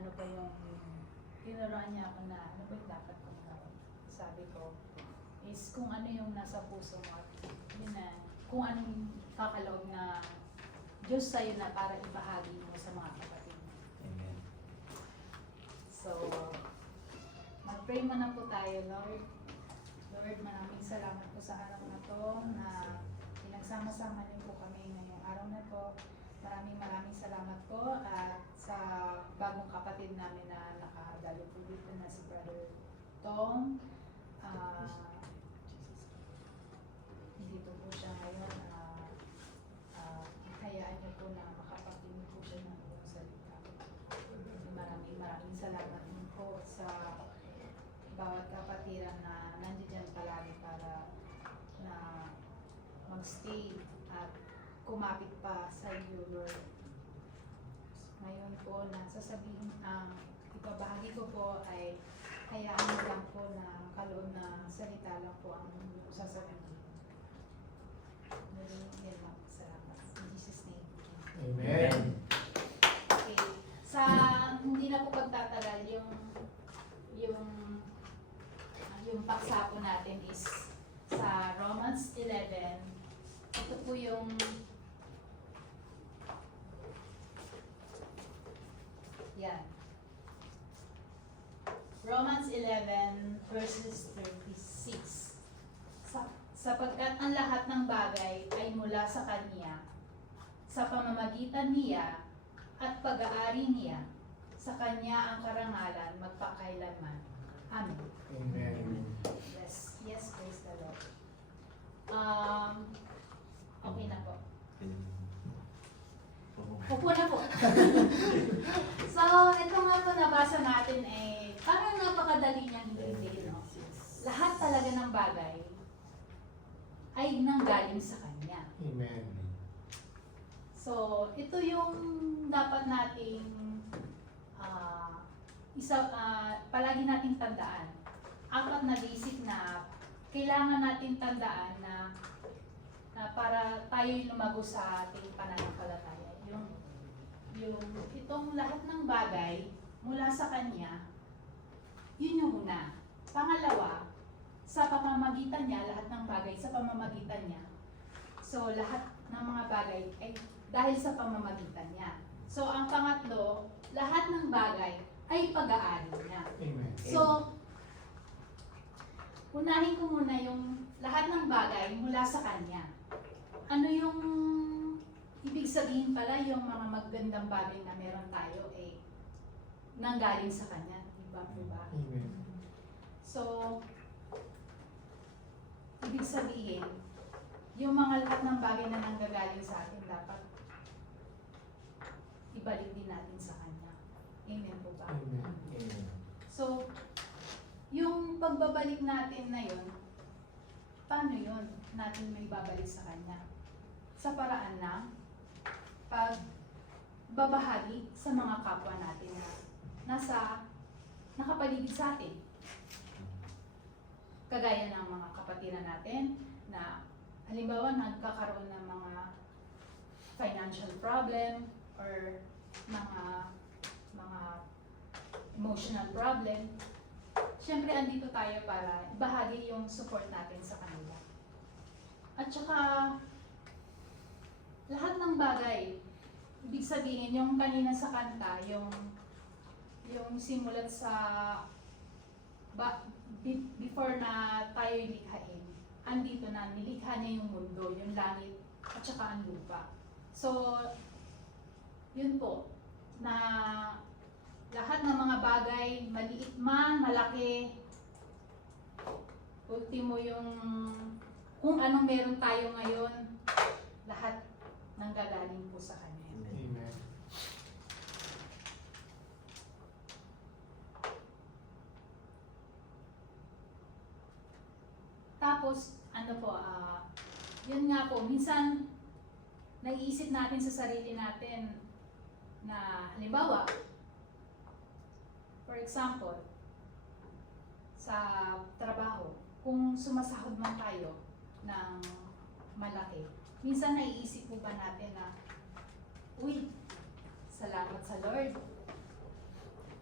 ano pa yung tinuruan niya ako na ano ba yung dapat kong gawin. Sabi ko is kung ano yung nasa puso mo at yun na, kung anong kakaloob na Diyos sa'yo na para ibahagi mo sa mga kapatid mo. Amen. So, mag-pray muna po tayo, Lord. Lord, maraming salamat po sa araw na to na pinagsama-sama niyo po kami ngayong araw na to. Maraming salamat po at sa bagong kapatid namin na nakadalo po dito na si Brother Tom. Dito po siya ngayon. Hayaan niyo po na makapakinig po siya ng iyong salita. Maraming salamat din po sa bawat kapatiran na nandiyan palagi para na magstay at kumapit pa sa iyo, Lord. Ngayon po na sasabihin ibabahagi ko po ay hayaan niyo lang po na kaloob na salita lang po ang sasabihin. Yan lang. Salamat. In Jesus' name. Amen. Okay. Sa hindi na po pagtatagal yung paksa po natin is sa Romans 11. Ito po yung yan. Romans 11 verses 36. Sapagkat ang lahat ng bagay ay mula sa Kanya, sa pamamagitan niya at pag-aari niya, sa Kanya ang karangalan magpakailanman. Amen. Amen. Yes, praise the Lord. Okay na po. Upo na po. So, ito nga po nabasa natin parang napakadali niyang hindi, no? Lahat talaga ng bagay ay nanggaling sa Kanya. Amen. So, ito yung dapat nating palagi nating tandaan. 4 na basic na kailangan nating tandaan na para tayo lumago sa ating pananampalataya. Yung itong lahat ng bagay mula sa Kanya, yun yung una. Pangalawa, sa pamamagitan niya, lahat ng bagay sa pamamagitan niya. So, lahat ng mga bagay ay dahil sa pamamagitan niya. So, ang pangatlo, lahat ng bagay ay pag-aari niya. Amen. So, unahin ko muna yung lahat ng bagay mula sa Kanya. Ano yung ibig sabihin pala yung mga magandang bagay na meron tayo nanggaling sa Kanya. Diba po ba? Amen. So, ibig sabihin, yung mga lahat ng bagay na nanggagaling sa atin dapat ibalik din natin sa Kanya. Amen po ba? Amen. So, yung pagbabalik natin na yun, paano yun natin may babalik sa Kanya? Sa paraan na pagbabahagi sa mga kapwa natin na nakapaligid sa atin. Kagaya ng mga kapatiran natin na halimbawa nagkakaroon ng mga financial problem or mga emotional problem. Siyempre, andito tayo para ibahagi yung support natin sa kanila. At saka, lahat ng bagay, ibig sabihin, yung kanina sa kanta, yung simulat sa before na tayo likhain, andito na, nilikha niya yung mundo, yung langit, at saka ang lupa. So, yun po, na lahat ng mga bagay, maliit man, malaki, ultimo yung kung anong meron tayo ngayon, lahat nanggagaling po sa Kanya. Amen. Tapos, ano po, yun nga po, minsan, naiisip natin sa sarili natin na, halimbawa, for example, sa trabaho, kung sumasahod man tayo ng malaki, minsan naiisip po ba natin na, uy, salamat sa Lord.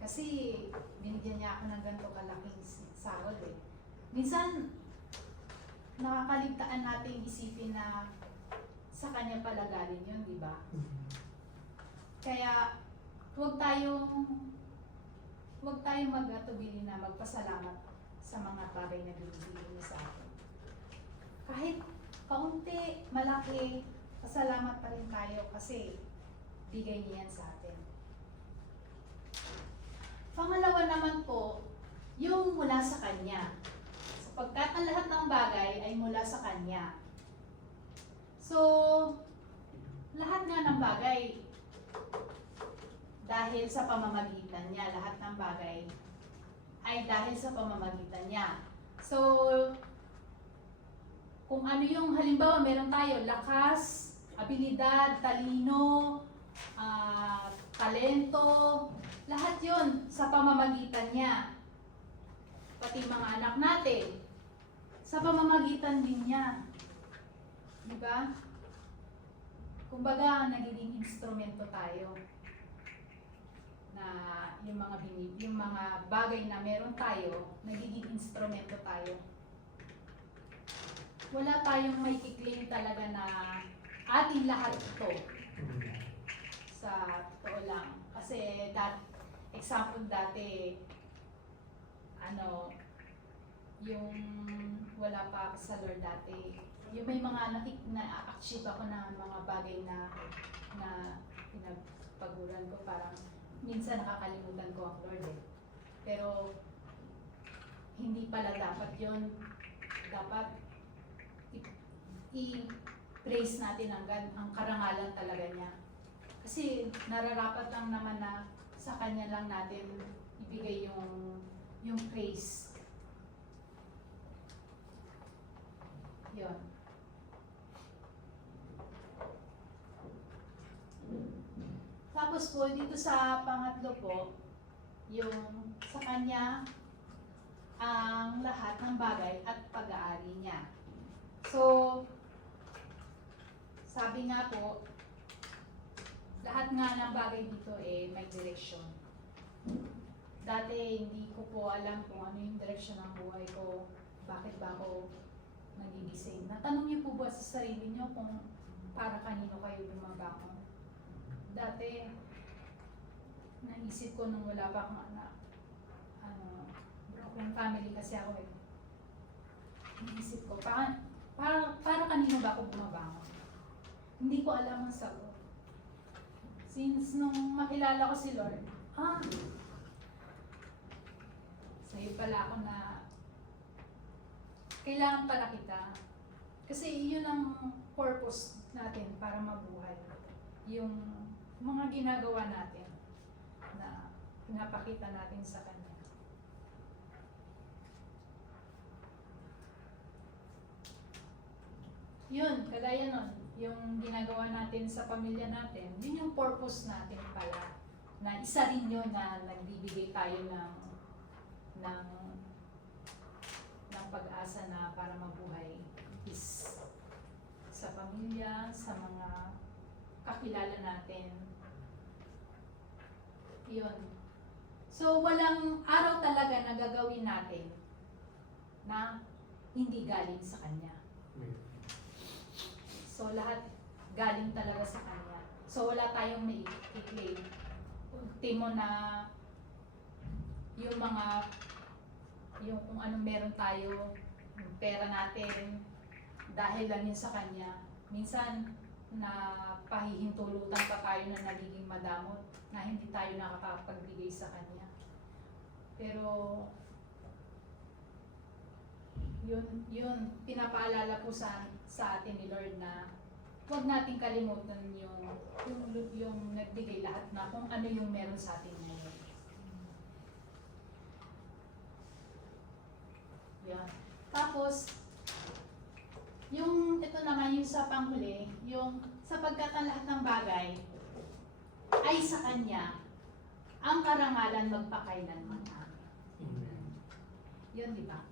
Kasi binigyan niya ako ng ganito kalaking sahod eh. Minsan, nakakaligtaan natin isipin na sa kanya pala galing yun, di ba? Kaya, huwag tayong mag-atubili na magpasalamat sa mga bagay na binibigay niya sa atin. Kahit kaunti, malaki, pasalamat pa rin tayo kasi bigay niya yan sa atin. Pangalawa naman po, yung mula sa Kanya. Sapagkat ang lahat ng bagay ay mula sa Kanya. So, lahat nga ng bagay, dahil sa pamamagitan niya, lahat ng bagay ay dahil sa pamamagitan niya. So, kung ano yung halimbawa meron tayo, lakas, abilidad, talino, talento, lahat yun sa pamamagitan niya. Pati mga anak natin, sa pamamagitan din niya. Diba? Kumbaga, nagiging instrumento tayo na yung mga bagay na meron tayo, nagiging instrumento tayo. Wala tayong may kiklaim talaga na ating lahat ito. Sa totoo lang. Kasi example dati, yung wala pa ako sa Lord dati, yung may mga na-achieve ako na mga bagay na pinagpaguran ko, parang minsan nakakalimutan ko ang Lord eh. Pero hindi pala dapat yun. Dapat i-praise natin ang karangalan talaga niya. Kasi nararapat lang naman na sa Kanya lang natin ibigay yung praise. Yun. Tapos po, dito sa pangatlo po, yung sa Kanya ang lahat ng bagay at pag-aari niya. So, sabi nga po, lahat nga ng bagay dito may direksyon. Dati hindi ko po alam kung ano yung direksyon ng buhay ko, bakit ba ako nagigising. Natanong niyo po ba sa sarili niyo kung para kanino kayo bumabangon? Dati, naisip ko nung wala pa akong anak, broken family kasi ako eh. Naisip ko, para kanino ba ako bumabangon? Hindi ko alam ang sagot. Since nung makilala ko si Lord, sa'yo pala ako na kailangan pala kita. Kasi yun ang purpose natin para mabuhay. Yung mga ginagawa natin na pinapakita natin sa Kanya. Yun, kagaya nun, yung ginagawa natin sa pamilya natin, yun yung purpose natin pala. Na isa rin yun na nagbibigay tayo ng pag-asa na para mabuhay is sa pamilya, sa mga kakilala natin. Yun. So, walang araw talaga na gagawin natin na hindi galing sa Kanya. So, lahat galing talaga sa Kanya. So, wala tayong may i-claim. Ultimo na yung kung anong meron tayo, yung pera natin, dahil lang yun sa Kanya. Minsan, na pahihintulutan pa tayo na nagiging madamot, na hindi tayo nakakapagbigay sa Kanya. Pero, yun, pinapaalala po sa atin ni Lord na huwag nating kalimutan yung nagbigay lahat na kung ano yung meron sa atin ngayon. Yan. Tapos, ito naman yung sa panghuli, yung sapagkat ang lahat ng bagay ay sa Kanya, ang karangalan magpakailanman. Amen. Yun, di ba?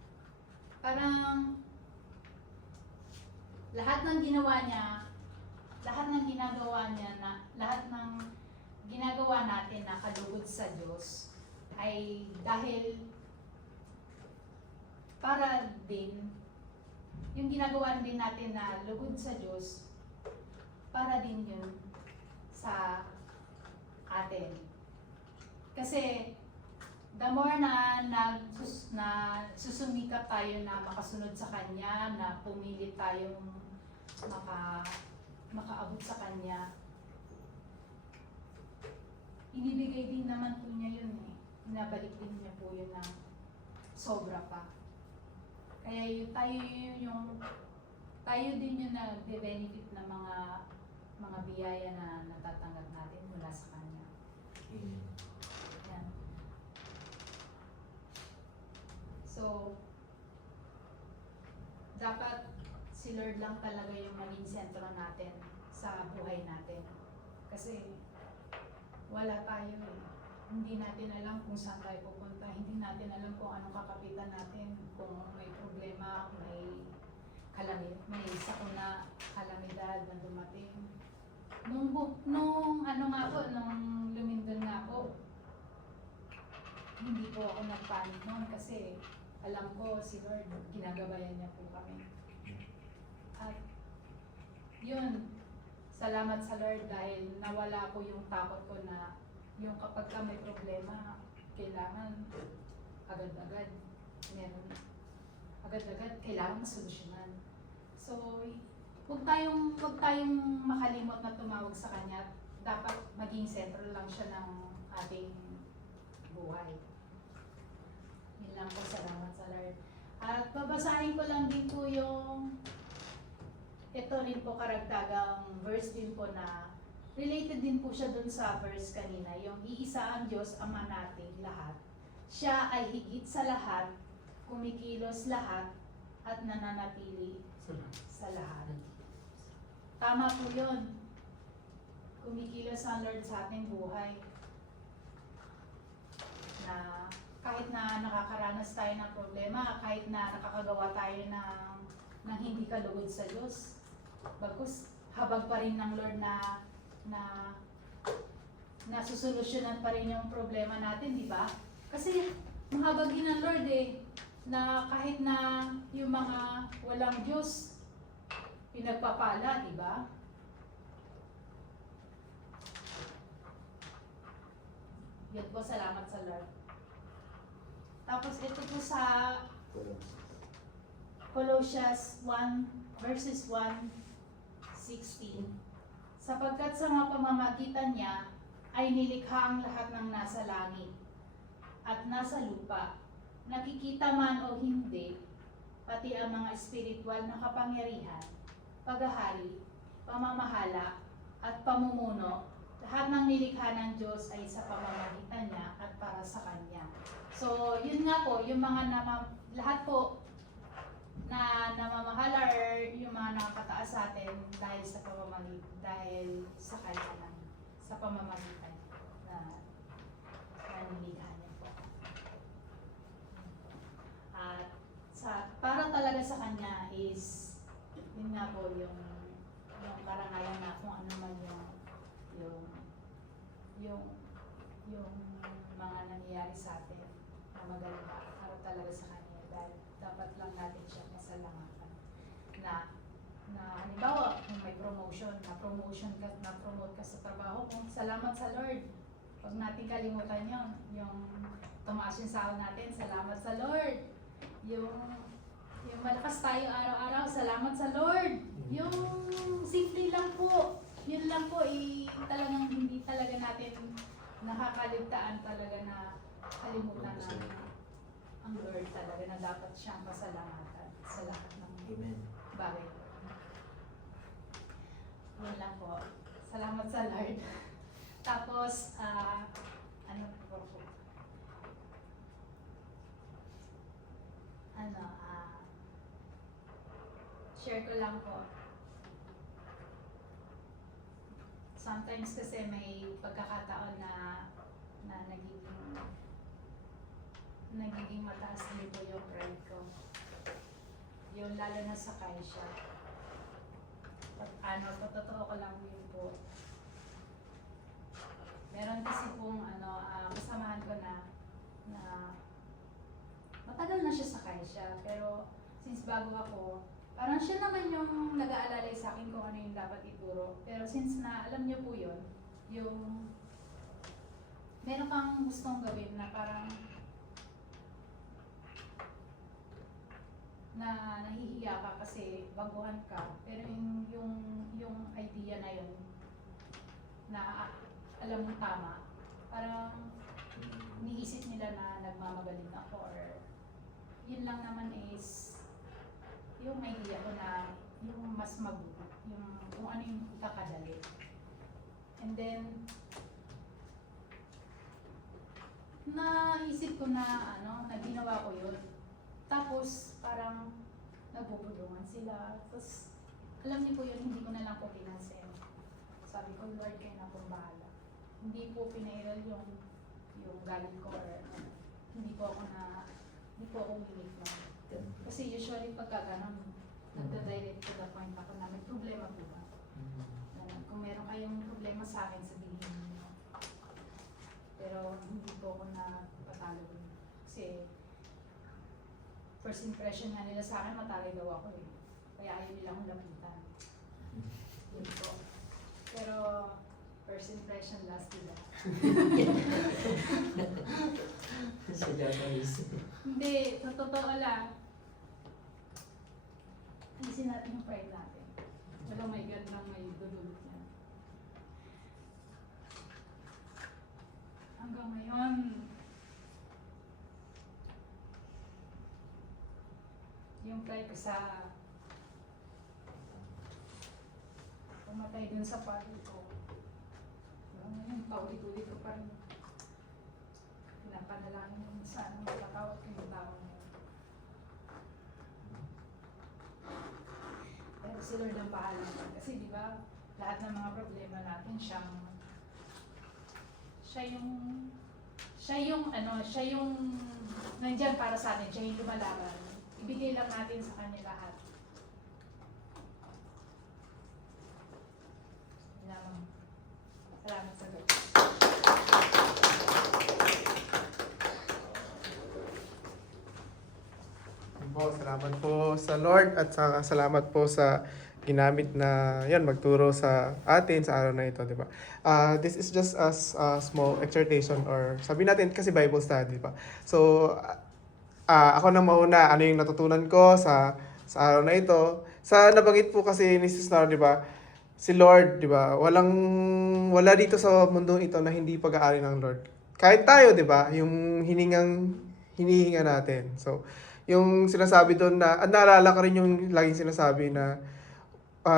Parang lahat ng ginawa niya, lahat ng ginagawa niya, lahat ng ginagawa natin na kalugod sa Diyos, ay dahil para din yung ginagawa din natin na lugod sa Diyos, para din yun sa atin. Kasi the more na susumikap tayo na makasunod sa Kanya, na pumilit tayong makaabot sa Kanya, inibigay din naman po niya yun eh. Inabalik din niya po yun ng sobra pa. Kaya tayo din yung nagbe-benefit ng mga biyaya na natatanggap natin mula sa Kanya. Yan. So, dapat si Lord lang talaga yung maging sentro natin sa buhay natin. Kasi wala tayo eh. Hindi natin alam kung saan tayo pupunta. Hindi natin alam kung anong kakapitan natin. Kung may problema, may sakuna, kalamidad na dumating. Nung lumindol nga po, hindi po ako nagpanik noon kasi alam ko si Lord, ginagabayan niya po kami. At yun, salamat sa Lord dahil nawala po yung takot ko na yung kapag ka may problema, kailangan agad-agad, kailangan masolusyonan. So, huwag tayong makalimot na tumawag sa Kanya. Dapat maging sentro lang siya ng ating buhay. Yun lang po, salamat sa Lord. At babasahin ko lang din po ito rin po karagdagang verse din po na related din po siya dun sa verse kanina, yung iisa ang Diyos, Ama natin lahat. Siya ay higit sa lahat, kumikilos lahat, at nananatili sa lahat. Tama po yun. Kumikilos ang Lord sa ating buhay. Na kahit na nakakaranas tayo ng problema, kahit na nakakagawa tayo ng hindi kalugod sa Diyos, bagkus habag pa rin ng Lord na nasusolusyonan pa rin yung problema natin, di ba? Kasi mahabagin ng Lord eh, na kahit na yung mga walang Diyos, pinagpapala, di ba? Yan po, salamat sa Lord. Tapos ito po sa Colossians 1 verses 1:16. Sapagkat sa mga pamamagitan niya ay nilikha ang lahat ng nasa langit at nasa lupa, nakikita man o hindi, pati ang mga espiritual na kapangyarihan, paghahari, pamamahala, at pamumuno, lahat ng nilikha ng Diyos ay sa pamamagitan niya at para sa Kanya. So, yun nga po, yung mga lahat po na namamahala or yung mga nakakataas sa atin dahil sa Kanya lang, sa pamamagitan na nilikha niya po. At para talaga sa Kanya is, yun nga po, yung karangalan na kung ano man yung mga nangyayari sa atin na maganda para talaga sa Kanya, dahil dapat lang natin siya pasalamatan na halimbawa kung may promotion, na-promote ka sa trabaho mo, salamat sa Lord. Huwag natin kalimutan yon, yung tumaas yung sahod natin, salamat sa Lord. Yung malakas tayo araw-araw, salamat sa Lord. Yung simple lang po, yun lang po, talagang hindi talaga natin nakakaligtaan talaga na kalimutan natin ang Lord talaga na dapat siyang pasalamatan sa lahat ng bagay. Yun lang po. Salamat sa Lord. Tapos, share ko lang po. Sometimes kasi may pagkakataon na nagiging mataas din po yung pride ko. Yung lalo na sa kaisya. Totoo ko lang yun po. Meron kasi pong kasamahan ko na na matagal na siya sa Kaisya, pero since bago ako, parang siya naman yung nag-aalalay sa akin kung ano yung dapat ituro. Pero since na alam niyo po yun, yung meron kang gustong gawin na parang na nahihiya ka kasi baguhan ka, pero yung idea na yun na alam mo tama, parang iniisip nila na nagmamagaling ako, or yun lang naman is yung idea ko na yung mas mabuti, yung kung ano yung ikakadali. And then naisip ko na na ginawa ko yun. Tapos parang nabubulungan sila. Tapos alam niyo po yun, hindi ko na lang po pinansin. Sabi ko, Lord, kayo na pong bahala. Hindi po pinairal yung galit ko, or hindi po ako minute na. Kasi usually pagka ganun, nagda-direct to the point ako na may problema po ba? Kung meron kayong problema sa akin, sabihin niyo. Pero hindi po ako napatalo dun. Kasi first impression nga nila sa akin, matali daw ako eh. Kaya ayaw nila akong lapitan. Yun po. Pero first impression last nila. Sa Japanese. Hindi, sa totoo lang. Alisin natin yung pride natin. Oh my God, lang may dudulot yan. Hanggang ngayon, yung pride ko sa pumatay dun sa pari ko. Hanggang ngayon, paulit-ulit ko pa rin. Pinapanalangin yung sana magpatawad ko yung tao na yun. Pero si Lord ang bahala natin. Kasi di ba, lahat ng mga problema natin, siya yung nandyan para sa atin, siya yung lumalaban. Ibigay lang natin sa kanya lahat. Salamat sa Lord. Salamat po sa Lord at salamat po sa ginamit na yan magturo sa atin sa araw na ito, di ba? This is just a small exhortation, or sabi natin kasi Bible study, di ba? So ako na mauna, ano yung natutunan ko sa araw na ito. Sa nabanggit po kasi ni Sister, di ba? Si Lord, di ba? Wala dito sa mundong ito na hindi pag-aari ng Lord. Kahit tayo, di ba? Yung hinihinga natin. So, yung sinasabi doon na, naalala ko rin yung laging sinasabi na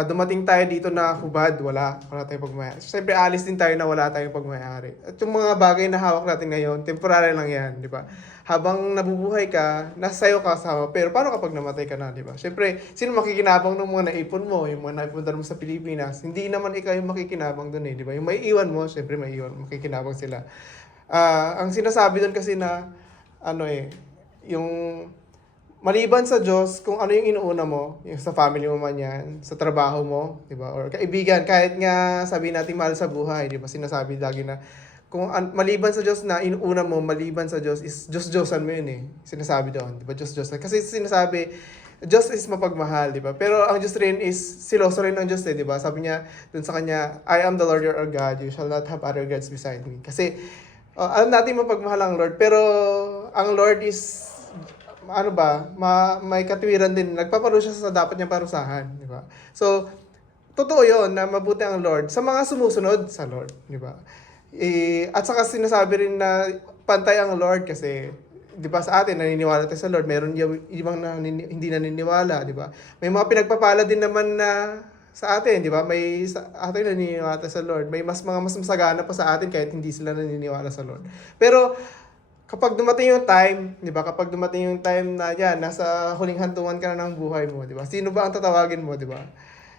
dumating tayo dito na hubad, wala tayong pagmayari. So, siyempre, alis din tayo na wala tayong pagmayari. At yung mga bagay na hawak natin ngayon, temporary lang yan, di ba? Habang nabubuhay ka, nasa sayo kasama. Pero paano kapag namatay ka na, di ba? Siyempre, sino makikinabang ng mga naipon mo, yung mga naipunta mo sa Pilipinas? Hindi naman ikaw yung makikinabang doon eh, di ba? Yung may iwan mo, siyempre may iwan, makikinabang sila. Ang sinasabi doon kasi na, yung maliban sa Diyos, kung ano yung inuuna mo, yung sa family mo man yan, sa trabaho mo, di ba? Or kaibigan, kahit nga sabi natin mahal sa buhay, di ba? Sinasabi lagi na, kung maliban sa Diyos na inuuna mo, maliban sa Diyos is Diyos-Diyosan mo yun eh. Sinasabi doon, di ba? Diyos-Diyosan. Kasi sinasabi, Diyos is mapagmahal, di ba? Pero ang Diyos rin is, siloso rin ang Diyos eh, di ba? Sabi niya, dun sa kanya, I am the Lord your God, you shall not have other gods beside me. Kasi, alam natin mapagmahal ang Lord, pero ang Lord is, may katuwiran din. Nagpaparusa siya sa dapat niyang parusahan, di ba? So, totoo yun na mabuti ang Lord sa mga sumusunod sa Lord, di ba? At saka sinasabi rin na pantay ang Lord kasi, di ba sa atin, naniniwala tayo sa Lord. Meron yung ibang hindi naniniwala, di ba? May mga pinagpapala din naman na sa atin, di ba? May sa atin naniniwala tayo sa Lord. May mas masagana pa sa atin kahit hindi sila naniniwala sa Lord. Pero, kapag dumating yung time, di ba? Kapag dumating yung time na yan, nasa huling hantungan ka na ng buhay mo, di ba? Sino ba ang tatawagin mo, di ba?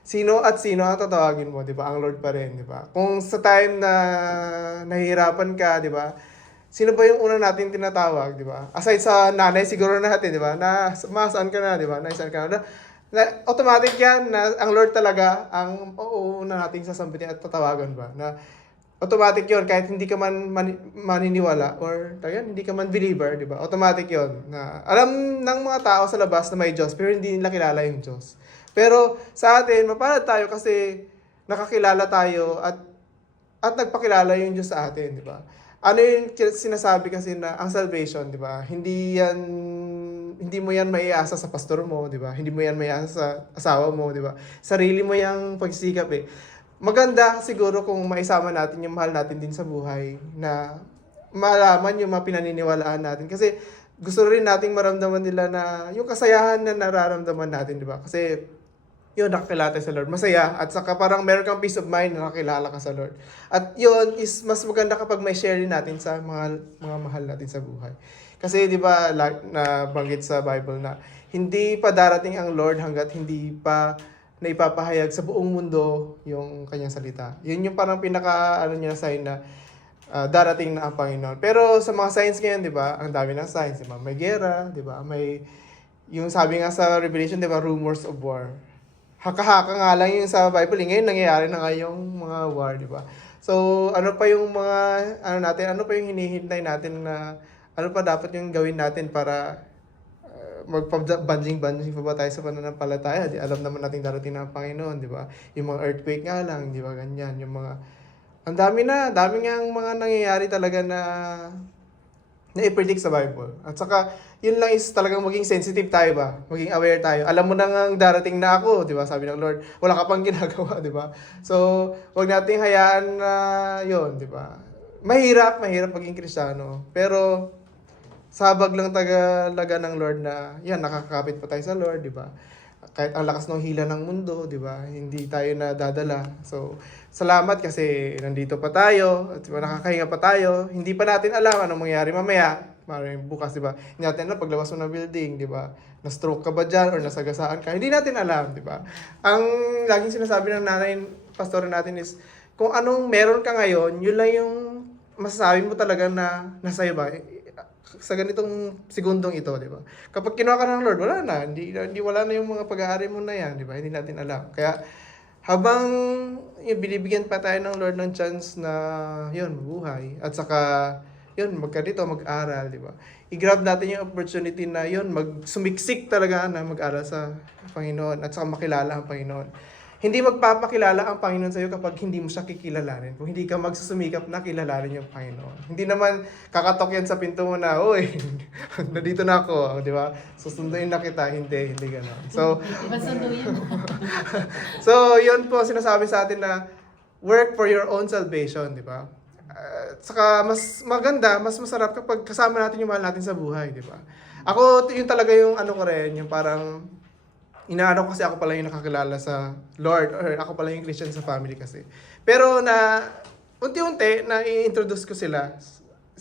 Sino ang tatawagin mo, di ba? Ang Lord pa rin, di ba? Kung sa time na nahihirapan ka, di ba? Sino ba yung una natin tinatawag, di ba? Aside sa nanay, siguro natin, di ba? Na masaan ka na, di ba? Nasaan ka na. Automatic yan na ang Lord talaga ang una nating sasambitin at tatawagan ba? Na automatic yon kahit hindi ka man maniniwala or tayan, hindi ka man believer, di ba? Automatic yon na alam ng mga tao sa labas na may Diyos pero hindi nila kilala yung Diyos. Pero sa atin, mapalad tayo kasi nakakilala tayo at nagpakilala yung Diyos sa atin, di ba? Ano yung sinasabi kasi na ang salvation, di ba? Hindi mo yan maiasa sa pastor mo, di ba? Hindi mo yan maiasa sa asawa mo, di ba? Sarili mo yung pagsikap eh. Maganda siguro kung maisama natin yung mahal natin din sa buhay na malaman yung mga pinaniniwalaan natin. Kasi gusto rin nating maramdaman nila na yung kasayahan na nararamdaman natin, di ba? Kasi yun, nakakilala tayo sa Lord. Masaya. At saka parang meron kang peace of mind na nakakilala ka sa Lord. At yun is mas maganda kapag may share din natin sa mga mahal natin sa buhay. Kasi di ba nabanggit sa Bible na hindi pa darating ang Lord hanggat hindi pa na ipapahayag sa buong mundo yung kanyang salita. Yun yung parang pinaka niya sign na darating na ang Panginoon. Pero sa mga signs ngayon, di ba, ang dami ng signs, di ba? May gera, di ba? May yung sabi nga sa Revelation, di ba, rumors of war. Haka-haka nga lang yung sa Bible. Ngayon nangyayari na nga yung mga war, di ba? So, ano pa yung mga ano pa yung hinihintay natin na ano pa dapat yung gawin natin para magpa-banjing pa ba tayo sa pananampalataya? Di alam naman natin darating na ang Panginoon, di ba? Yung mga earthquake nga lang, di ba? Ganyan, yung mga ang dami nga ang mga nangyayari talaga na i-predict sa Bible. At saka, yun lang is talagang maging sensitive tayo ba? Maging aware tayo. Alam mo na nga darating na ako, di ba? Sabi ng Lord, wala ka pang ginagawa, di ba? So, wag nating hayaan na yun, di ba? Mahirap maging Kristiyano. Pero, sabag lang talaga ng Lord na, yan, nakakapit pa tayo sa Lord, di ba? Kahit ang lakas ng hila ng mundo, di ba? Hindi tayo nadadala. So, salamat kasi nandito pa tayo, at diba, nakakahinga pa tayo. Hindi pa natin alam anong mangyayari mamaya. Maraming bukas, di ba? Hindi natin alam paglabas mo ng building, di ba? Na-stroke ka ba dyan or nasagasaan ka? Hindi natin alam, di ba? Ang laging sinasabi ng nanay, pastor natin is, kung anong meron ka ngayon, yun lang yung masasabi mo talaga na nasa iba. Sa ganitong segundong ito, di ba? Kapag kinuha ka ng Lord, wala na. Hindi wala na yung mga pag-aari mo na yan, di ba? Hindi natin alam. Kaya, habang binibigyan pa tayo ng Lord ng chance na, yun, mabuhay. At saka, yun, mag-aral, di ba? I-grab natin yung opportunity na, yun, sumiksik talaga na mag-aral sa Panginoon at saka makilala ang Panginoon. Hindi magpapakilala ang Panginoon sa iyo kapag hindi mo siya kikilalanin. Kung hindi ka magsusumikap na kilalanin yung Panginoon. Hindi naman kakatok yan sa pinto mo na, uy, nandito na ako, di ba? Susunduin na kita. Hindi gano'n. So, so, yun po sinasabi sa atin na work for your own salvation, di ba? Saka mas maganda, mas masarap kapag kasama natin yung mahal natin sa buhay, di ba? Ako, yun talaga yung ano ko rin, yung parang inaano kasi ako pala yung nakakilala sa Lord or ako pala yung Christian sa family kasi. Pero na unti-unti na i-introduce ko sila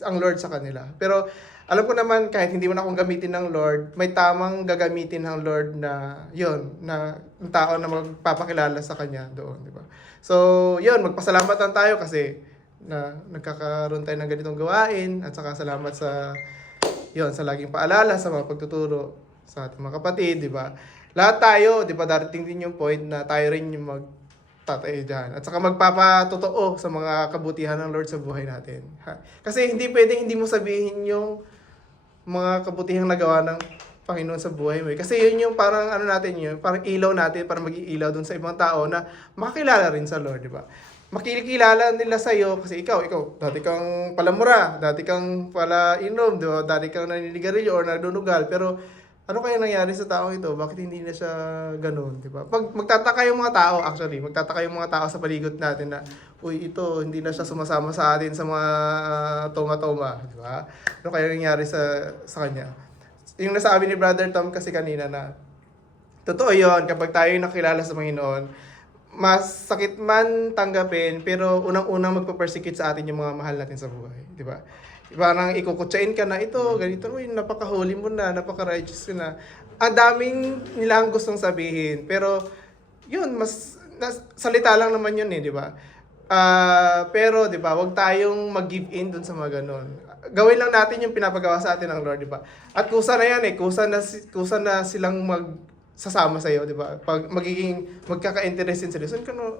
ang Lord sa kanila. Pero alam ko naman kahit hindi mo na akong gamitin ng Lord, may tamang gagamitin ng Lord na yun, na yung tao na magpapakilala sa kanya doon, di ba? So, yun, magpasalamat lang tayo kasi na nagkakaroon tayo ng ganitong gawain at saka salamat sa yun, sa laging paalala, sa mga pagtuturo sa ating mga kapatid, di ba? Lahat tayo, di ba, darating din yung point na tayo rin yung magtatayo dyan. At saka magpapatotoo sa mga kabutihan ng Lord sa buhay natin. Kasi hindi pwedeng hindi mo sabihin yung mga kabutihang nagawa ng Panginoon sa buhay mo. Kasi yun yung parang ano natin yun, parang ilaw natin, parang mag-iilaw dun sa ibang tao na makakilala rin sa Lord, di ba? Makikilala nila sa iyo kasi ikaw, dati kang palamura, dati kang pala inom, di ba? Dati kang naninigarilyo or nadunugal, pero ano kaya nangyari sa taong ito? Bakit hindi na siya ganun, di ba? Pag magtataka yung mga tao, actually, magtataka yung mga tao sa paligid natin na, uy, ito, hindi na siya sumasama sa atin sa mga toma-toma, di ba? Ano kaya nangyari sa kanya? Yung nasabi ni Brother Tom kasi kanina na, totoo yun, kapag tayo yung nakilala sa Panginoon, mas sakit man tanggapin, pero unang-unang magpa-persecute sa atin yung mga mahal natin sa buhay, di ba? Parang ikukutsain ka na ito, ganito, uy, napaka-holy mo na, napaka-righteous mo na. Ang daming nilang gustong sabihin, pero yun, salita lang naman yun eh, di ba? Pero, di ba, wag tayong mag-give in dun sa mga ganun. Gawin lang natin yung pinapagawa sa atin ng Lord, di ba? At kusa na yan eh, kusa na silang sasama sa iyo, di ba? Pag magkaka-interested sila,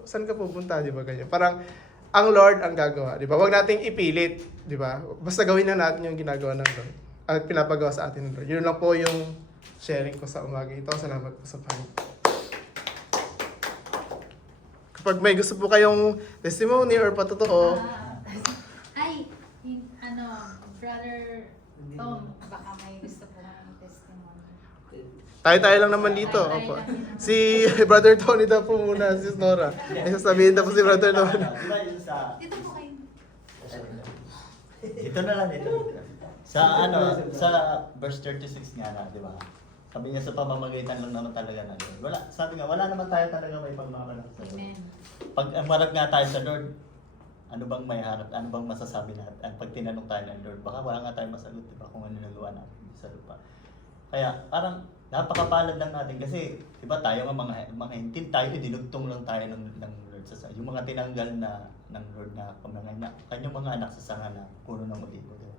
saan ka pupunta, di ba? Ganyan. Parang ang Lord ang gagawa, di ba? Huwag nating ipilit, di ba? Basta gawin na natin yung ginagawa ng Lord. At pinapagawa sa atin ng Lord. Yun lang po yung sharing ko sa umaga ito. Salamat po sa Panginoon. Kapag may gusto po kayong testimony or patotoo, Brother Tom, baka may gusto po kayong testimony. tayo-tayo lang naman dito. Tayo-tayo Opo. lang din naman. Si Brother Tony daw po muna, si Nora. May sasabihin daw po si Brother Tony. Di ba yung sa... Dito po kayo. Ito na lang, ito. Sa sa verse 36 nga na, di ba? Sabi niya sa pamamagitan lang naman talaga na Lord. Wala, sabi nga, wala naman tayo talaga may pagmamalaki sa Lord. Amen. Pag marag nga tayo sa Lord, ano bang may harap, ano bang masasabi natin? Pag tinanong tayo ng Lord, baka wala nga tayong masagot, di ba? Kung ano nagawa natin sa lupa. Kaya parang napakapalad lang natin kasi, di ba tayo nga mga hintil tayo, dinugtong lang tayo ng Lord sa yung mga tinanggal na ng Lord na kanyang mga anak sa sanga na puno ng olibo. Diba?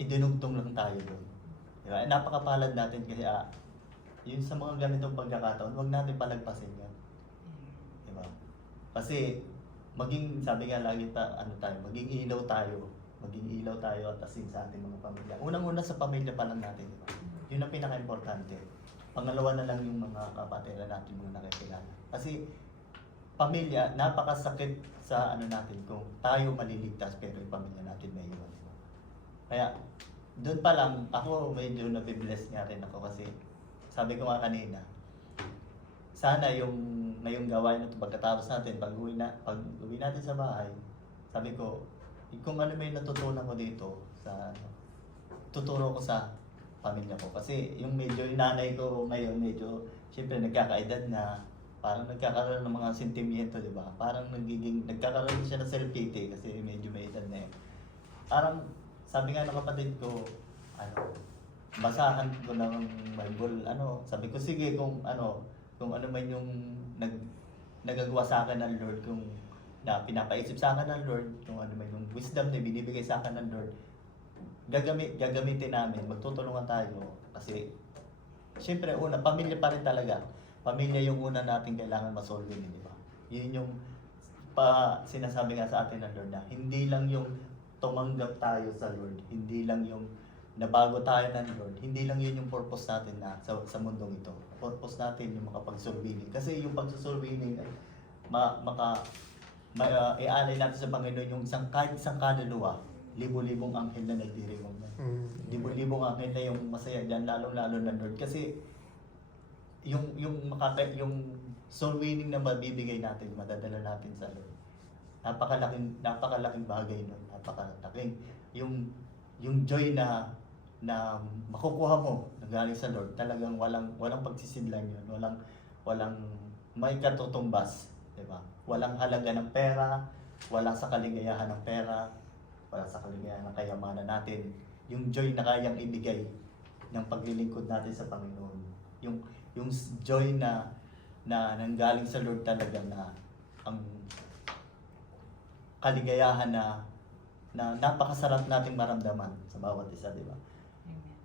Idinugtong lang tayo doon. Diba? Napakapalad natin kasi yun sa mga ganitong pagkakataon, huwag natin palagpasin yan. Diba? Kasi maging, sabi nga lagi maging ilaw tayo at asin sa ating mga pamilya. Unang-una sa pamilya pa lang natin, diba? Yun ang pinaka-importante. Pangalawa na lang yung mga kapatiran natin mga nakikilala. Kasi pamilya, napakasakit sa natin kung tayo maliligtas pero yung pamilya natin may iwan. Diba? Kaya doon pa lang, ako medyo nabibless nga rin ako kasi sabi ko nga kanina, sana yung ngayong gawain na ito pagkatapos natin, pag uwi natin sa bahay, sabi ko, kung ano may natutunan ko dito, tuturo ko sa pamilya ko. Kasi yung nanay ko ngayon, medyo, syempre nagkakaedad na, parang nagkakaroon ng mga sentimiento, di ba? Parang nagkakaroon siya ng self-pity kasi medyo may edad na eh. Parang, sabi nga ng kapatid ko, basahan ko ng Bible, sabi ko, sige, kung ano man yung nagagawa sa akin ng Lord, kung na pinapaisip sa akin ng Lord, kung ano man yung wisdom na binibigay sa akin ng Lord, gagamitin namin, magtutulungan tayo, kasi, syempre, pamilya pa rin talaga. Pamilya yung una natin kailangan masolve, di ba? Yun yung sinasabi nga sa atin ng Lord na hindi lang yung tumanggap tayo sa Lord, hindi lang yung nabago tayo ng Lord, hindi lang yun yung purpose natin na sa mundong ito. Purpose natin yung makapagsurviling. Kasi yung pagsusurviling ay ialay natin sa Panginoon yung kahit isang kaluluwa, libo-libong anghel na nagdiriwang na. Libo-libong anghel na yung masaya dyan, lalong-lalo na Lord. Kasi yung soul winning na mabibigay natin, madadala natin sa Lord. Napakalaking bagay nun. Napakalaking yung joy na makukuha mo na galing sa Lord, talagang walang pagsisidlan yun, walang may katutumbas, di ba? Walang halaga ng pera, wala sa kaligayahan ng pera, wala sa kaligayahan ng kayamanan natin. Yung joy na kayang ibigay ng paglilingkod natin sa Panginoon. Yung joy na nanggaling sa Lord talaga na ang kaligayahan na napakasarap nating maramdaman sa bawat isa, di ba?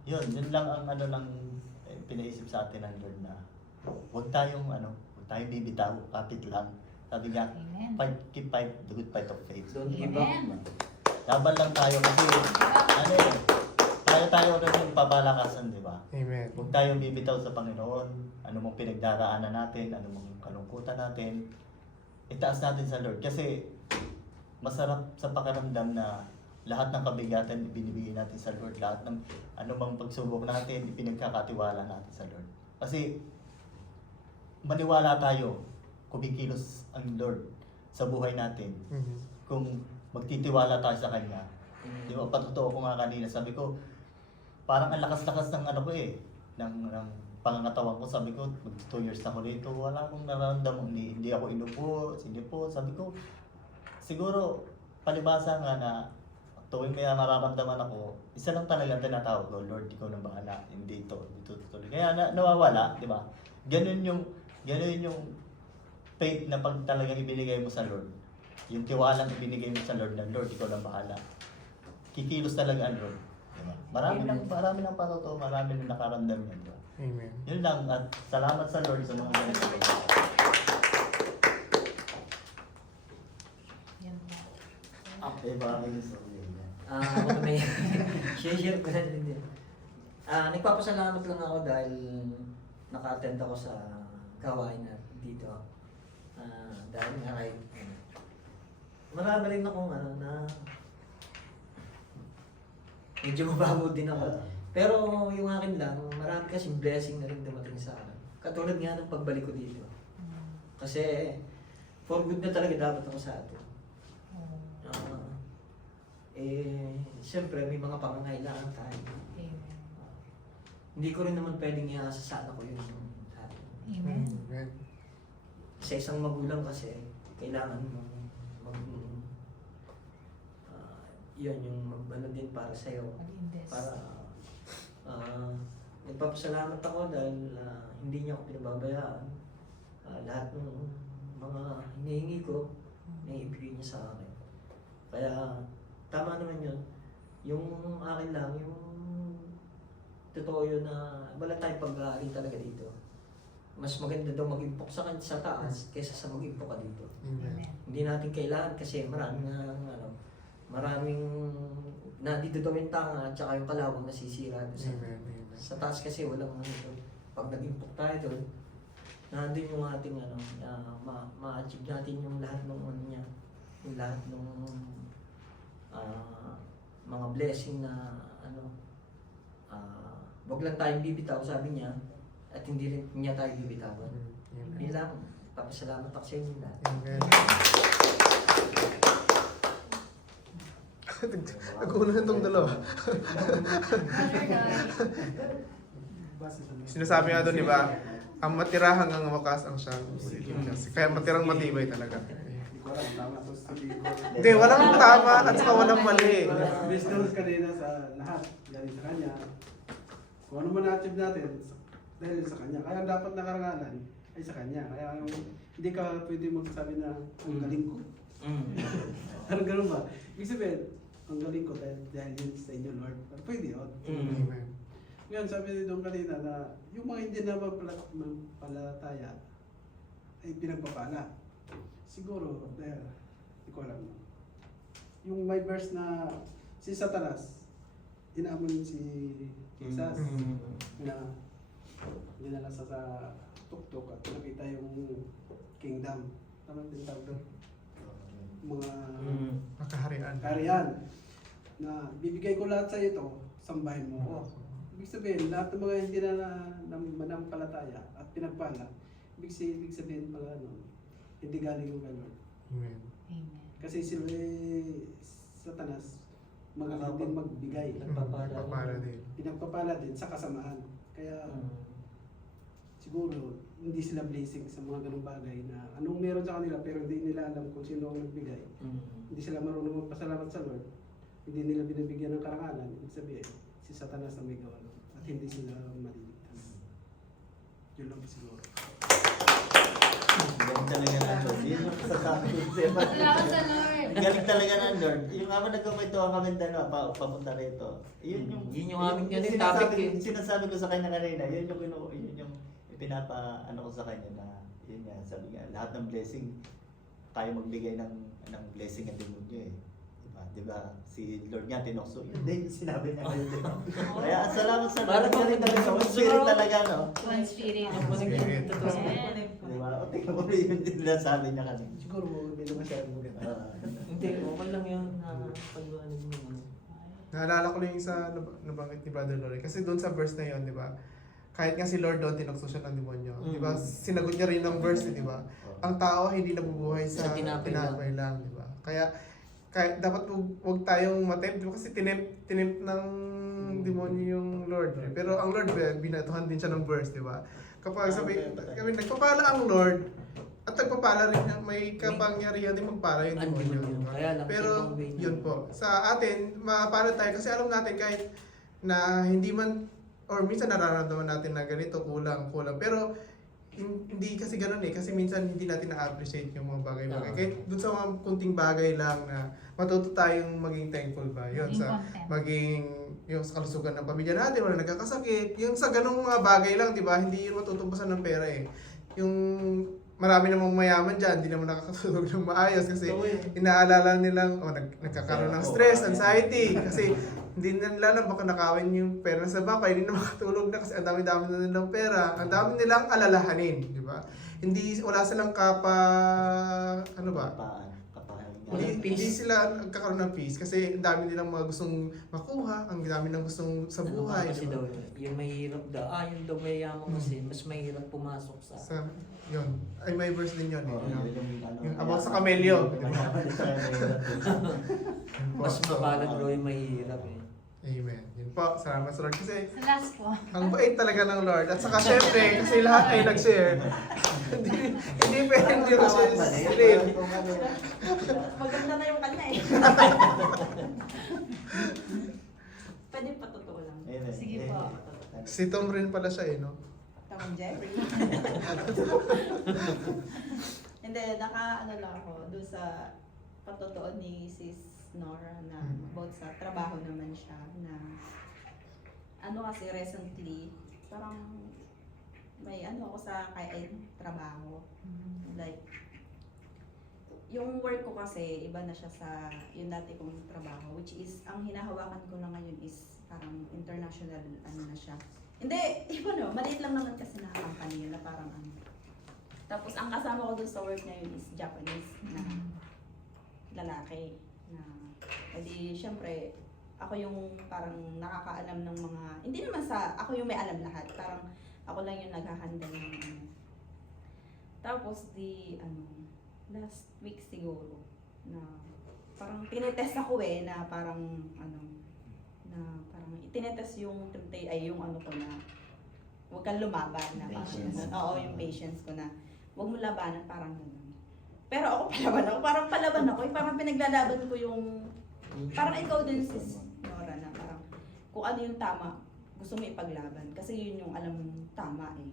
Yun lang ang pinaisip sa atin ng Lord na huwag tayong bibitaw, kapit lang. Sabi niya, keep fight, the good fight of faith. Don't give up. Laban lang tayo kasi tayo rin yung pabalakasan, di ba? Amen. Huwag tayong bibitaw sa Panginoon. Ano mong pinagdaraanan natin, ano mong kalungkutan natin, itaas natin sa Lord. Kasi masarap sa pakiramdam na lahat ng kabigatan ibinibigay natin sa Lord. Lahat ng anumang pagsubok natin, ipinagkakatiwala natin sa Lord. Kasi maniwala tayo, kumikilos ang Lord sa buhay natin. Kung magtitiwala tayo sa Kanya. Di ba, patotoo ko nga kanina, sabi ko, parang ang lakas-lakas ng ng pangangatawan ko. Sabi ko, 2 years na ako dito, wala akong nararamdaman, hindi ako inupo, sabi ko, siguro, palibasa nga na tuwing may nararamdaman ako, isa lang talaga tinatawag ko, Lord, ikaw na bahala, hindi ito tuloy. Kaya nawawala, di ba? Ganun yung faith na pag talagang ibinigay mo sa Lord, yung tiwalang ibinigay mo sa Lord na, Lord, ikaw lang bahala. Kikilos talaga ang Lord. Diba? Marami ng patotoo, marami ng nakaramdam yan. Diba? Amen. Yun lang, at salamat sa Lord sa mga ganito. Eh, baka may gusto ko yun. Ako naman yan. Share ko na din din. Nagpapasalamat lang ako dahil naka-attend ako sa gawain na dito. Dahil nga kahit marami rin akong na medyo mababaw din ako. Pero yung akin lang, marami kasing blessing na rin dumating sa akin. Katulad nga ng pagbalik ko dito. Kasi for good na talaga dapat ako sa atin. Siyempre may mga pangangailangan tayo. Amen. Hindi ko rin naman pwedeng iasa sa anak ko yun sa atin. Amen. Amen. Sa isang magulang kasi, kailangan mo yun yung ano din para sa'yo. Mag-invest. Para nagpapasalamat ako dahil hindi niya ako pinababayaan. Lahat ng mga hinihingi ko, naibigay niya sa akin. Kaya tama naman yun. Yung akin lang, yung totoo yun na wala tayong pag-aaring talaga dito. Mas maganda daw mag-impok sa taas kaysa sa mag-impok ka dito. Amen. Hindi natin kailangan kasi maraming nandito daw yung tanga at saka yung kalawang nasisira doon sa, Amen. Amen. sa taas kasi walang pag nag-impok tayo doon, nandun yung ating ma-achieve natin yung lahat ng niya, yung lahat ng mga blessing na wag lang tayong bibitaw sabi niya at hindi rin niya tayo bibitawan. Amen. Yun lang, papasalamat ako sa inyo lahat. Amen. Nag-unahan tong dalawa. Sinasabi nga doon, di ba? Ang matira hanggang wakas ang siyang kasi. Kaya matirang matibay talaga. Hindi, walang tama at saka walang mali. Business kanina sa lahat. Dahil sa kanya. Kung ano man na-achieve natin, dahil sa kanya. Kaya dapat nakarangalan ay sa kanya. Kaya hindi ka pwede magsasabi na ang galing ko. Parang ganun ba? Ibig sabihin, ang galing ko dahil yun sa inyo, Lord. Pero pwede yun. Amen. Ngayon, sabi ni Don kanina na yung mga hindi na palataya ay pinagpapala. Siguro, dahil, hindi ko alam. Yung may verse na si Satanas, inaamon si Jesus na dinala sa tuktok at nakita yung kingdom. Tama din tawag doon? Mga Makaharian. kariyan na bibigay ko lahat sa ito, sambahin mo ko. Ibig sabihin, lahat ng mga hindi na manampalataya at pinagpala, ibig sabihin pala hindi galing yung kay Lord. Amen. Amen. Kasi sila Satanas magaling din magbigay. Papala din. Pinagpapala din sa kasamaan. Kaya siguro hindi sila blessing sa mga ganung bagay na anong meron sa kanila pero hindi nila alam kung sino ang nagbigay. Hindi sila marunong magpasalamat sa Lord. Hindi nila binibigyan ng karangalan. Ibig sabihin, si Satanas ang may gawa nun. At hindi sila maliligtas. Yun lang siguro. Galing talaga ng Lord. Yun yung masasabi ko sa'yo. Salamat sa Lord. Galing talaga ng Lord. Yung nga nagkukwentuhan kami dalawa papunta rito. Yun Yun yung aming ganun sinasabi, topic eh. sinasabi ko sa kanya kanina, yun yung pinapa ko sa kanya na yun nga, sabi nga, lahat ng blessing tayo magbigay ng blessing ang demonyo eh. Diba? Si Lord nga tinokso. Yun din yung sinabi niya ngayon. Diba? Kaya salamat sa Parang Lord. Galing talaga sa spirit talaga, no? One spirit. Spirit. Diba? O tingnan mo yun din na sabi niya kanina. Siguro hindi naman siya maganda. Hindi, okay lang yun. Pagluwanin mo. Naalala ko lang yung sa nabanggit ni Brother Lori. Kasi doon sa verse na yun, di ba? Kahit nga si Lord doon, tinokso siya ng demonyo. Di ba? Sinagot niya rin ng verse, di ba? Ang tao hindi nabubuhay sa Sa tinapay lang, di ba? Kaya dapat wag tayong matempt, di ba? Kasi tinempt ng demonyo yung Lord. Pero ang Lord, binatuhan din siya ng verse, di ba? Kapag kami nagpapala ang Lord, at nagpapala rin niya, may kapangyarihan din magpala yung demonyo. di ba? Kaya lang, Pero sa ibang way niya. yun po, sa atin, mapala tayo kasi alam natin kahit na hindi man, or minsan nararamdaman natin na ganito, kulang. Pero hindi kasi ganun eh, kasi minsan hindi natin na-appreciate yung mga bagay-bagay. Kahit dun sa mga kunting bagay lang na matuto tayong maging thankful ba. Yun, sa maging yung sa kalusugan ng pamilya natin, wala nagkakasakit. Yung sa ganung mga bagay lang, di ba? Hindi yun matutumbasan ng pera eh. Yung marami namang mayaman dyan, hindi naman nakakatulog ng maayos kasi Totoo yun. inaalala nilang nagkakaroon ng stress, anxiety, kasi hindi nila alam baka nakawin yung pera sa bangko, hindi na makatulog na kasi ang dami-dami na nilang pera, ang dami nilang alalahanin, di ba? Wala silang hindi sila nagkakaroon ng peace kasi ang dami nilang mga gustong makuha, ang dami ng gustong sa Ano buhay. nga kasi di ba? daw, yung mahirap daw, yung daw mayaman kasi, mas mahirap pumasok sa... Yun. Ay, may verse din yun. Oo, Yun. yun yung ano, Yung about sa kamelyo. Mas mapalad daw yung mahirap eh. Amen. Yun po. Salamat sa Lord. Kasi Sa last po. ang bait talaga ng Lord. At saka syempre, kasi lahat ay nag-share. hindi pwede hindi ko share. Maganda na yung kanya eh. Pwede pa totoo lang. Sige po. Si Tom rin pala siya eh, no? Tamang Jerry. Hindi, ano lang ako doon sa patotoo ni Sis Nora na about sa trabaho naman siya na ano kasi recently parang may ano ako sa kay trabaho like yung work ko kasi iba na siya sa yung dati kong trabaho which is ang hinahawakan ko na ngayon is parang international ano na siya. Hindi, iba no, maliit lang naman kasi na company na parang ano. Tapos ang kasama ko dun sa work ngayon is Japanese na lalaki na edi syempre ako yung parang nakakaalam ng mga hindi naman sa ako yung may alam lahat parang ako lang yung naghahandle ng ano. Tapos last week siguro na parang tinetest ako na parang na parang tinetest yung yung ano ko na huwag kang lumaban na parang Patience. ganun. Oo, yung patience ko na huwag mo labanan parang ganun. Pero ako palaban ako, parang pinaglalaban ko yung parang ikaw din sis Nora na parang kung ano yung tama gusto mo ipaglaban kasi yun yung alam mong tama eh.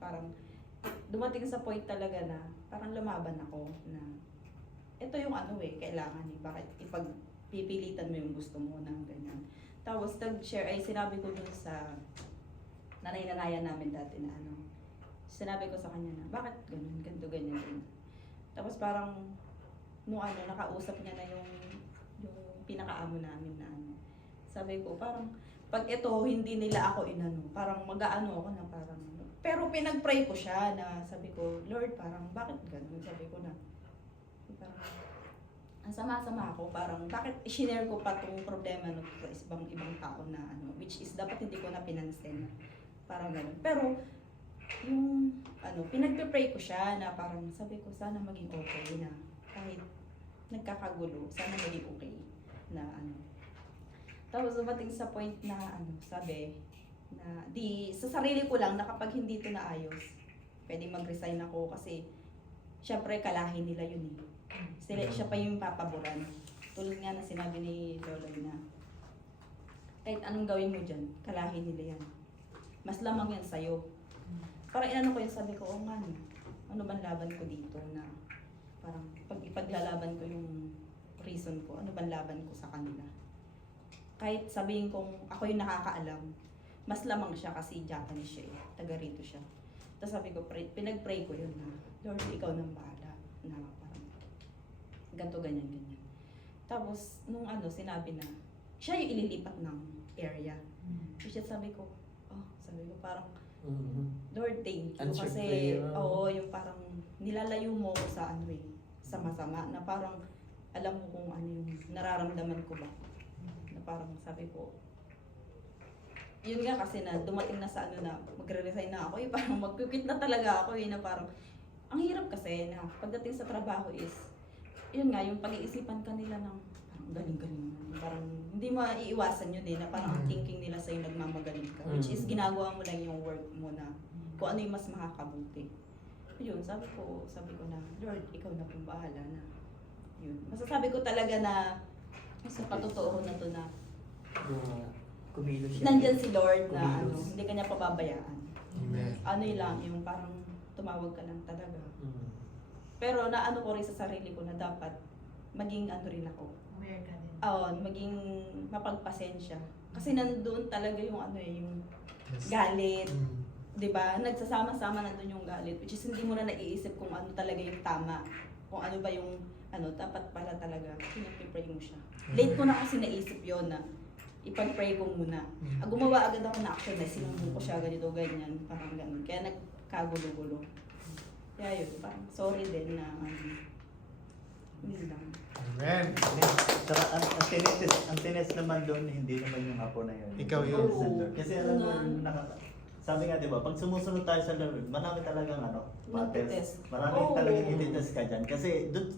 Parang dumating sa point talaga na parang lumaban ako na ito yung kailangan bakit ipagpipilitan mo yung gusto mo na ganyan. Tapos nag-share ay sinabi ko dun sa nanay-nanayan namin dati na sinabi ko sa kanya na bakit ganun, ganito, ganyan. Tapos parang nakausap niya na yung pinakaamo namin na sabi ko parang pag ito hindi nila ako parang mag-aano ako na parang pero pinag-pray ko siya na sabi ko Lord parang bakit ganun sabi ko na parang ang sama-sama ako parang bakit i-share ko pa tong problema sa ibang tao na which is dapat hindi ko na pinansin parang ganun pero yung pinagpe-pray ko siya na parang sabi ko sana maging okay na kahit nagkakagulo sana maging okay na tapos dumating sa point na sabi na sa sarili ko lang na kapag hindi ito naayos pwede mag-resign ako kasi syempre kalahin nila yun siya pa yung papaboran tulad nga na sinabi ni Loloy na kahit anong gawin mo dyan kalahin nila yan mas lamang yan sa'yo parang ko yun sabi ko nga ano bang laban ko dito na parang pag ipaglalaban ko yung reason ko ano bang laban ko sa kanila kahit sabihin kong ako yung nakakaalam mas lamang siya kasi Japanese siya taga rito siya tapos sabi ko pinag-pray ko yun na Lord ikaw nang bahala na parang ganto ganyan tapos nung sinabi na siya yung ililipat ng area which is sabi ko parang Lord thank you Answered kasi prayer. yung parang nilalayo mo ko sa sa masama na parang alam mo kung ano yung nararamdaman ko ba na parang sabi ko yun nga kasi na dumating na sa na magre-resign na ako parang mag-quit na talaga ako na parang ang hirap kasi na pagdating sa trabaho is yun nga yung pag-iisipan kanila ng parang galing-galing parang hindi maiiwasan yun na parang ang thinking nila sa'yo nagmamagaling ka which is ginagawa mo lang yung work mo na kung ano yung mas makakabuti yun sabi ko na Lord ikaw na pong bahala na yun masasabi ko talaga na sa patotoo na to na Kumilos siya. nandyan si Lord na Kumilos. hindi kanya pababayaan Amen. lang yung parang tumawag ka lang talaga pero naano ko rin sa sarili ko na dapat maging rin ako Aware ka din. maging mapagpasensya kasi nandoon talaga yung yung Yes. galit 'di ba, nagsasama-sama na doon yung galit, which is hindi mo na naiisip kung ano talaga yung tama, kung ano ba yung dapat pala talaga, pinag-pray mo siya. Late ko na kasi naisip yon na ipag-pray ko muna. Gumawa agad ako na action na sinumbong ko siya ganito, ganyan, parang ganun. Kaya nagkagulo-gulo. Kaya yun, parang sorry din na yun lang. Amen. Saka ang tines naman doon, hindi naman yung apo na yun. Ikaw yun. Oo. Kasi alam mo, sabi nga, di ba, pag sumusunod tayo sa Lord, marami talagang Magte-test. Marami Oo. talagang ititest ka dyan. Kasi dun,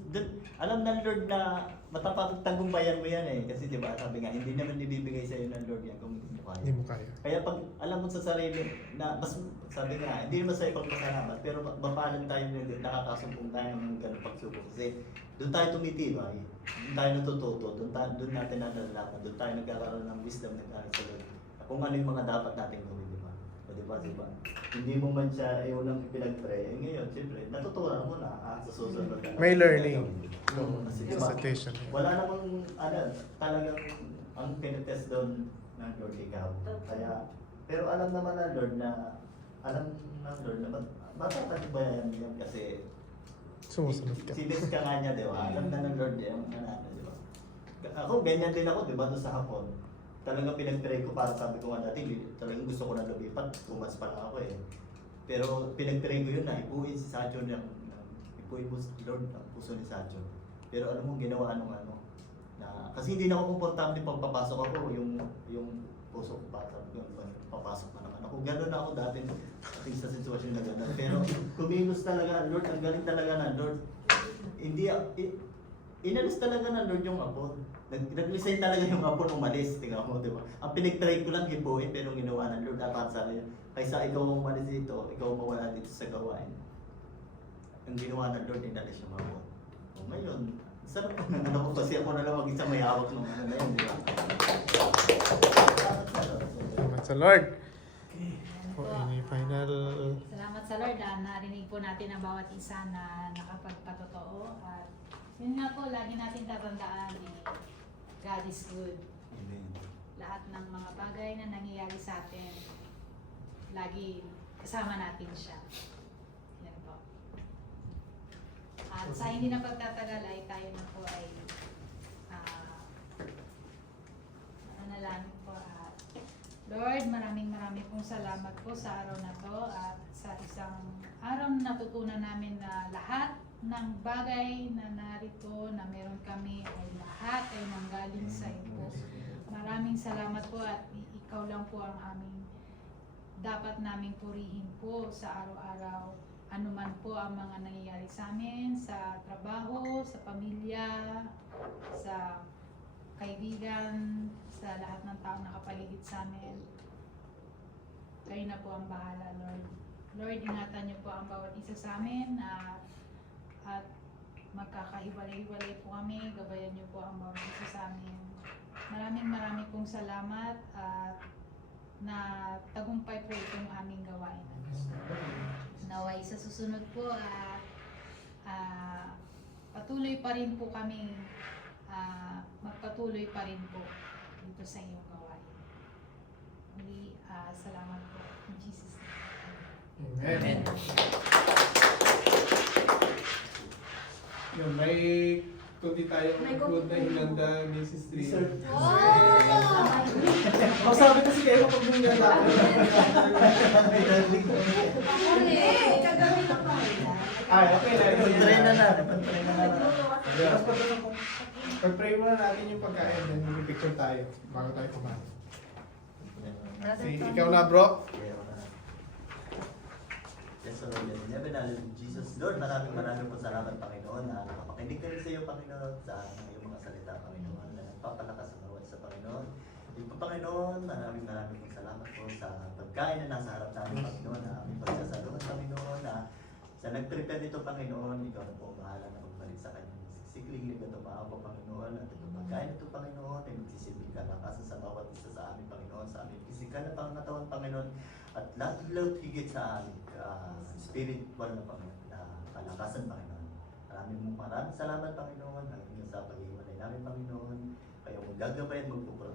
alam ng Lord na matapagtagumpayan mo yan eh. Kasi di ba, sabi nga, hindi naman ibibigay sa'yo ng Lord yan kung hindi mo kaya. Hindi mo kaya. Kaya pag alam mo sa sarili na, mas, sabi nga, hindi naman sa ipagpasalamat, pero mapalan tayo na nakakasumpong tayo ng ganung pagsubok. Kasi doon tayo tumitibay, doon tayo natututo, doon natin nalalaman, doon tayo nagkakaroon ng wisdom ng galing sa Lord. Kung ano yung mga dapat natin gawin, di ba? O di ba? Hindi mo man siya unang pinag-pray. Eh, ngayon, siyempre, natutunan mo na sa susunod na. May learning. Oo, kasi di ba? Situation. Wala namang, talagang ang pinatest doon ng Lord ikaw. Kaya, pero alam naman ng Lord na, mapapatibayan yan kasi Sumusunod ka. sinis ka nga niya, di ba? Alam na ng Lord yan, di ba? Ako, ganyan din ako, di ba, doon sa hapon. Talagang pinag-pray ko para sabi ko nga dati, talagang gusto ko na lumipat, 2 months pa lang ako eh. Pero pinag-pray ko yun na ipuin si Sacho ipuin mo si Lord ang puso ni Sacho. Pero ano mong ginawa nung na, kasi hindi na ako komportable pag papasok ako, yung puso ko pa, sabi ko, papasok na naman ako. Gano'n na ako dati sa sitwasyon na gano'n. Pero kumilos talaga, Lord, ang galing talaga na, Lord. Hindi, inalis talaga ng Lord yung apo. Nag-resign talaga yung apo nung umalis. Tingnan mo, di ba? Ang pinag-try ko lang hipuin, pero ginawa ng Lord. At sabi niya, kaysa ikaw ang umalis dito, ikaw mawala dito sa gawain. Ang ginawa ng Lord, inalis yung apo. O ngayon, sarap ko na ko kasi ako na lang mag-isa may hawak ng na yun, di ba? Salamat sa Lord. Ayan For po. any final... Salamat sa Lord, narinig po natin ang bawat isa na nakapagpatotoo. At yun nga po, lagi natin tatandaan God is good. Amen. Lahat ng mga bagay na nangyayari sa atin, lagi kasama natin siya. Yan po. At sa hindi na pagtatagal ay tayo na po ay mananalangin po. At Lord, maraming pong salamat po sa araw na to at sa isang araw na natutunan namin na lahat ng bagay na narito na meron kami ay lahat ay nanggaling sa iyo. Maraming salamat po at ikaw lang po ang aming dapat naming purihin po sa araw-araw. Ano man po ang mga nangyayari sa amin, sa trabaho, sa pamilya, sa kaibigan, sa lahat ng taong nakapaligid sa amin. Kayo na po ang bahala, Lord. Lord, ingatan niyo po ang bawat isa sa amin at magkakahiwalay-hiwalay po kami. Gabayan niyo po ang bawat isa sa amin. Maraming pong salamat at na tagumpay po itong aming gawain. Naway sa susunod po at patuloy pa rin po kami magpatuloy pa rin po dito sa iyong gawain. Muli, salamat po. In Jesus' name. Amen. Yun, may kundi tayong May good na kundi. hinanda ni Sis Tria. Ang sabi kasi kayo kapag bumili na ako. Kagawin ako. Ay, okay na. Pag-try na na. Pag-try na na. Pag-pray muna natin yung pagkain, then mag-picture tayo bago tayo kumain. Ikaw na, bro. Yes, Lord, in heaven, hallelujah, Jesus. Lord, maraming po salamat, Panginoon, na nakapakinig kami sa iyo, Panginoon, sa iyong mga salita, Panginoon, na nagpapalakas ang bawat sa Panginoon. Yung po, Panginoon, maraming po salamat po sa pagkain na nasa harap namin, Panginoon, na aming pagsasaluhan, Panginoon, na sa nag-prepare nito, Panginoon, ikaw na po bahala na pagbalik sa kanyang sikling ligat o maapo, Panginoon, at itong pagkain ito, Panginoon, ay magsisilbing kalakasan sa bawat isa sa amin, Panginoon, sa aming pisikal na pangatawan, Panginoon, at lahat higit sa aming spiritual na kalakasan, Panginoon. Maraming salamat, Panginoon, hanggang sa pag-iwalay namin, Panginoon, kayo magagabay at magpuprotekta